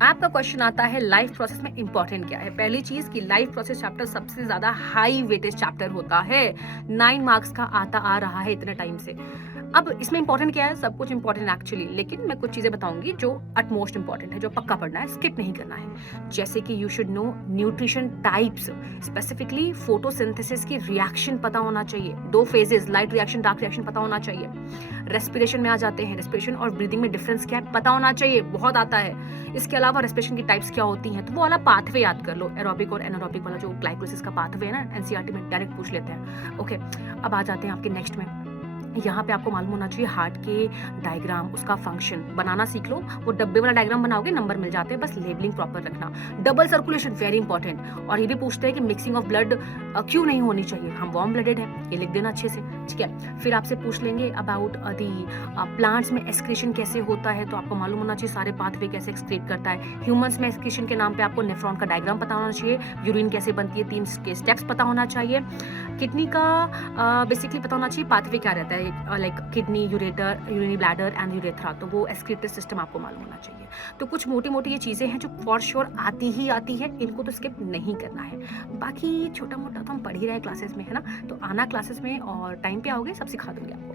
आपका क्वेश्चन आता है लाइफ प्रोसेस में इंपॉर्टेंट क्या है। पहली चीज कि लाइफ प्रोसेस चैप्टर सबसे ज्यादा हाई वेटेज चैप्टर होता है, 9 मार्क्स का आता आ रहा है इतने टाइम से। अब इसमें इंपॉर्टेंट क्या है, सब कुछ इंपॉर्टेंट एक्चुअली, लेकिन मैं कुछ चीजें बताऊंगी जो अटमोस्ट इंपॉर्टेंट है, जो पक्का पढ़ना है, स्किप नहीं करना है। जैसे कि you should know nutrition types, specifically photosynthesis की रिएक्शन पता होना चाहिए, 2 phases, light reaction, dark reaction पता होना चाहिए। रेस्पिरेशन में आ जाते हैं, रेस्पिरेशन और ब्रीदिंग में डिफरेंस क्या है पता होना चाहिए, बहुत आता है। इसके अलावा रेस्पिरेशन की टाइप्स क्या होती हैं, तो वो वाला पाथवे याद कर लो, एरोबिक और एनारोबिक वाला जो ग्लाइकोलिसिस का पाथवे है ना, एनसीईआरटी में डायरेक्ट पूछ लेते हैं। ओके, अब आ जाते हैं आपके नेक्स्ट में। यहाँ पे आपको मालूम होना चाहिए हार्ट के डायग्राम, उसका फंक्शन बनाना सीख लो। वो डब्बे वाला डायग्राम बनाओगे, नंबर मिल जाते हैं, बस लेबलिंग प्रॉपर रखना। Double circulation very important. और ये भी पूछते हैं कि मिक्सिंग ऑफ ब्लड क्यों नहीं होनी चाहिए, हम वार्म ब्लडेड हैं, ये लिख देना अच्छे से, ठीक है। फिर आपसे पूछ लेंगे अबाउट दी प्लांट्स में एक्सक्रीशन कैसे होता है, तो आपको मालूम होना चाहिए सारे पाथवे कैसे एक्सक्रीट करता है। ह्यूमंस में एक्सक्रीशन के नाम पे आपको नेफ्रॉन का डायग्राम पता होना चाहिए, यूरिन कैसे बनती है, 3 के स्टेप्स पता होना चाहिए। किडनी का बेसिकली पता होना चाहिए पाथवे क्या रहता है, like kidney, ureter, urinary bladder and urethra, तो वो एक्सक्रीटरी सिस्टम आपको मालूम होना चाहिए। तो कुछ मोटी मोटी ये चीज़ें हैं जो फॉर श्योर आती ही आती है, इनको तो स्किप नहीं करना है। बाकी छोटा मोटा तो हम पढ़ ही रहे क्लासेस में, है ना, तो आना क्लासेस में और टाइम पे आओगे, सब सिखा दूंगी आपको।